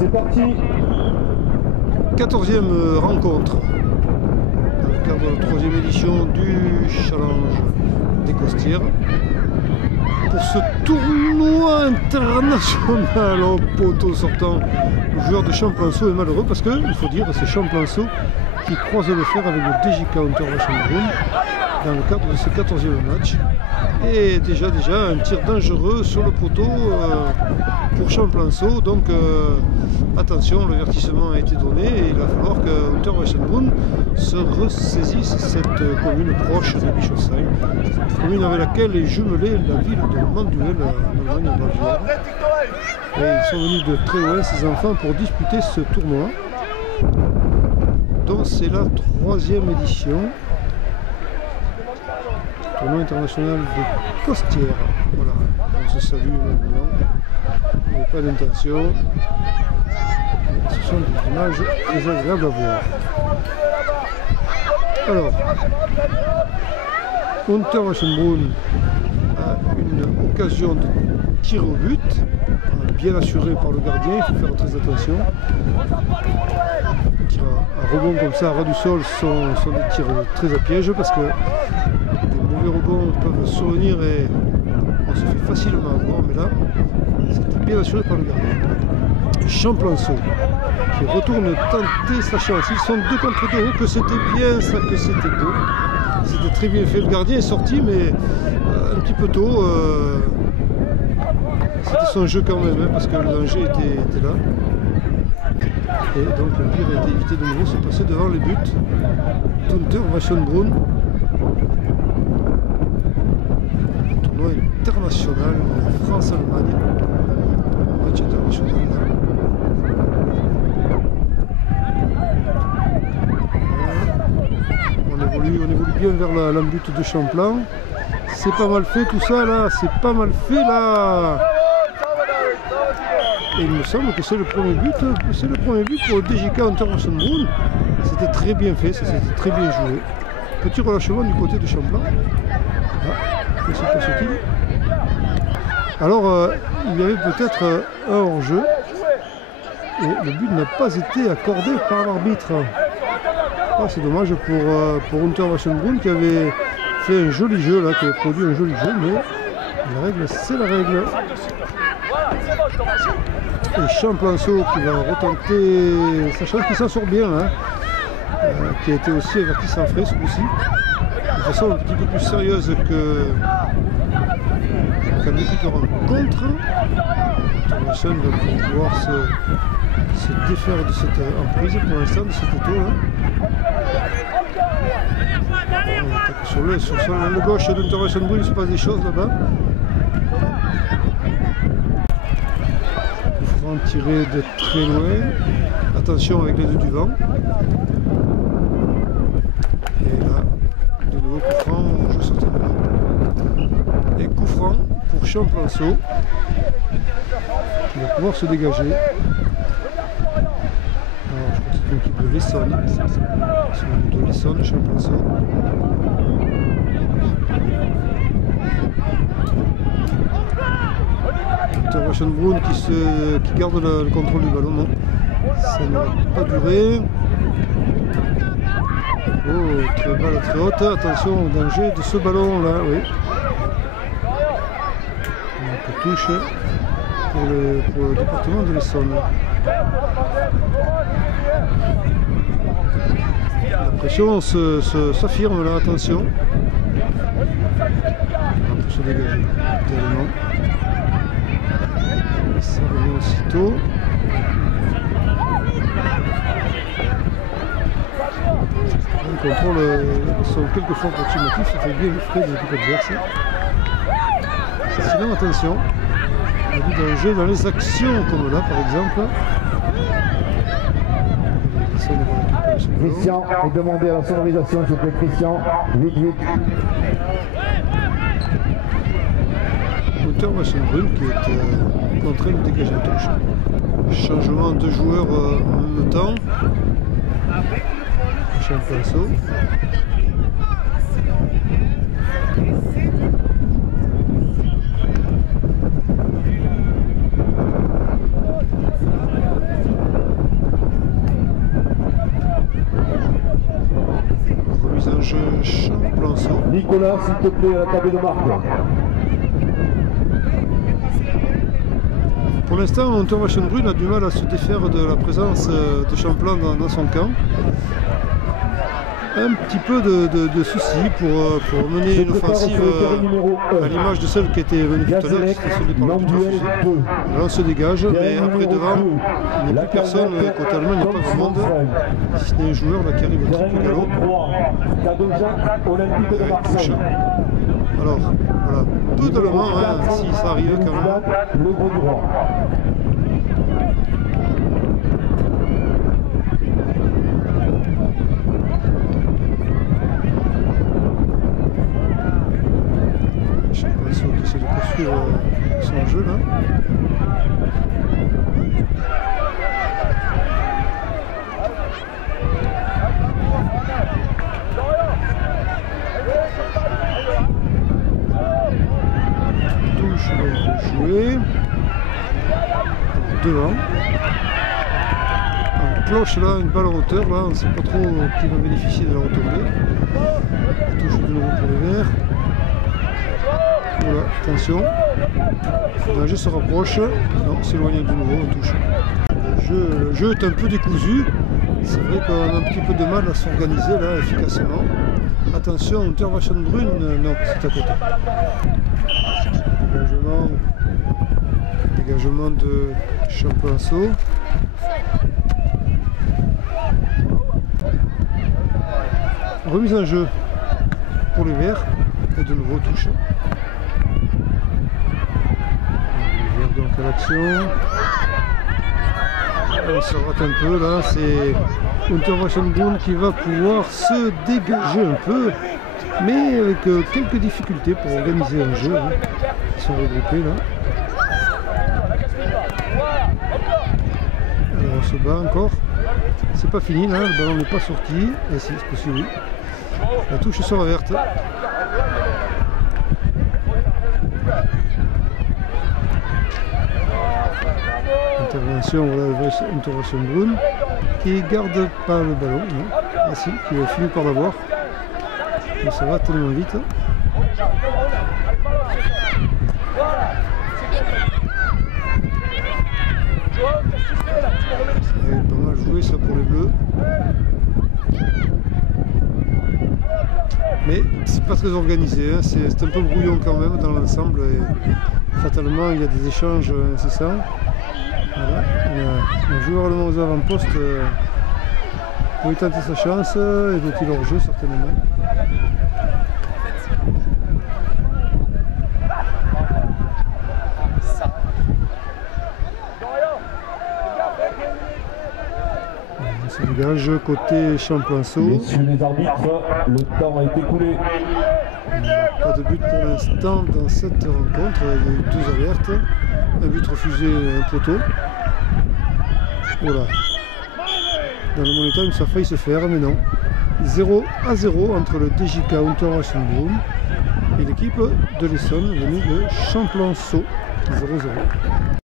C'est parti. 14e rencontre dans le cadre de la 3e édition du Challenge des Costières. Pour ce tournoi international au poteau sortant, le joueur de Champlanceau est malheureux parce que, il faut dire, c'est Champlanceau qui croise le fer avec le DJK Unterwäschenbrunn dans le cadre de ce 14e match. Et déjà un tir dangereux sur le poteau pour Champlanceau. Donc attention, l'avertissement a été donné et il va falloir que Unterwäschenbrunn se ressaisisse cette commune proche de Bischofsheim, commune avec laquelle est jumelée la ville de Manduel en Allemagne en Bavière. Et ils sont venus de très loin, ces enfants, pour disputer ce tournoi. Donc c'est la 3e édition. Tournoi international de Costières. Voilà, on se salue maintenant. Il n'y a pas d'intention. Ce sont des images très agréables à voir. Alors, Unterwäschenbrunn a une occasion de tir au but, bien assuré par le gardien, il faut faire très attention. Les tirs à rebond comme ça, à ras du sol, sont des tirs très à piège parce que les rebonds peuvent survenir et on se fait facilement avoir, mais là c'était bien assuré par le gardien. Champlanceau qui retourne tenter sa chance. Ils sont 2 contre 2, que c'était bien ça, que c'était beau. C'était très bien fait, le gardien est sorti mais un petit peu tôt. C'était son jeu quand même, hein, parce que le danger était là. Et donc le pire a été évité de nouveau, c'est passé devant les buts d'Unterwäschenbrunn. Tournoi international, France-Allemagne, match international. On évolue bien vers la butte de Champlan. C'est pas mal fait tout ça là, c'est pas mal fait là. Et il me semble que c'est le premier but pour le DJK Unterwäschenbrunn. C'était très bien fait, ça c'était très bien joué. Petit relâchement du côté de Champlan. Ah, que se passe-t-il? Alors, il y avait peut-être un hors-jeu. Et le but n'a pas été accordé par l'arbitre. Ah, c'est dommage pour Unterwäschenbrunn qui avait fait un joli jeu, là, qui avait produit un joli jeu, mais la règle, c'est la règle. Et Champlanceau qui va retenter sa chance, qui s'en sort bien, hein, qui a été aussi averti sans frais ce coup-ci, de façon un petit peu plus sérieuse qu'un début de rencontre. Unterwäschen va pouvoir se défaire de cette emprise pour l'instant, de cet étau-là. Sur le gauche d'Unterwäschenbrunn, il se passe des choses là-bas. Tiré de très loin, attention avec les deux du vent. Et là, de nouveau coup franc, je sortais de là. Et coup franc pour Champlanceau qui va pouvoir se dégager. Alors je crois que c'est une équipe de l'Essonne. C'est de l'Essonne, Champlanceau. Unterwäschenbrunn qui garde le contrôle du ballon, non, ça n'a pas duré. Oh, balle très haute, attention au danger de ce ballon là, oui. Donc touche pour le département de l'Essonne. La pression s'affirme là, attention. On peut se dégager tellement. Ça revient aussitôt. Les contrôles sont quelquefois approximatifs, ça fait bien le frais de l'équipe adverse. Sinon, attention, on a vu danger dans les actions comme là par exemple. Christian est demandé à la sonorisation, s'il vous plaît, Christian. 8-8. Unterwäschenbrunn qui est contraint de dégager la touche. Changement de joueurs en même temps. Champlanceau. Orange Champlanceau. Nicolas, s'il te plaît, à la table de marque. Pour l'instant, Unterwashenbrunn a du mal à se défaire de la présence de Champlan dans son camp. Un petit peu de soucis pour mener une offensive à l'image de celle qui a été menée tout à l'heure, c'était celle par le refusé. Là on se dégage, mais après devant, il n'y a plus personne, côté allemand, il n'y a pas grand monde, si ce n'est un joueur là, qui arrive au triple galop. Touche. Alors, voilà, totalement, hein, si ça arrive quand même. Champlanceau qui essaie de poursuivre son jeu là. Touche donc jouer. Devant. En cloche là, une balle en hauteur là, on ne sait pas trop qui va bénéficier de la retournée. Touche de nouveau pour les Verts. Voilà, attention, le danger se rapproche, non, s'éloigne de nouveau, on touche. Le jeu est un peu décousu, c'est vrai qu'on a un petit peu de mal à s'organiser là efficacement. Attention, Unterwashenbrunn, non, c'est à côté. Dégagement de Champlanceau. Remise en jeu pour les Verts, et de nouveau touche. Donc à l'action, on se rate un peu là, c'est Unterwashenbrunn qui va pouvoir se dégager un peu, mais avec quelques difficultés pour organiser un jeu, hein. Ils sont regroupés là. Alors on se bat encore, c'est pas fini là, le ballon n'est pas sorti, et si c'est possible, la touche sera verte. Intervention, voilà, Unterwashenbrunn qui garde pas le ballon, non. Ah si, qui va finir par l'avoir, mais ça va tellement vite. C'est pas mal joué ça pour les Bleus, mais c'est pas très organisé, hein. C'est un peu brouillon quand même dans l'ensemble et fatalement il y a des échanges incessants. Voilà, un joueur allemand aux avant-postes peut tenter sa chance et doit-il hors jeu certainement. On se dégage côté Champlanceau. Messieurs les arbitres, le temps a été écoulé. Pas de but pour l'instant dans cette rencontre, il y a eu 2 alertes, un but refusé, un poteau. Voilà. Dans le money time, ça a failli se faire, mais non. 0-0 entre le DJK Unterwashenbrunn et l'équipe de l'Essonne venue de Champlanceau. 0-0.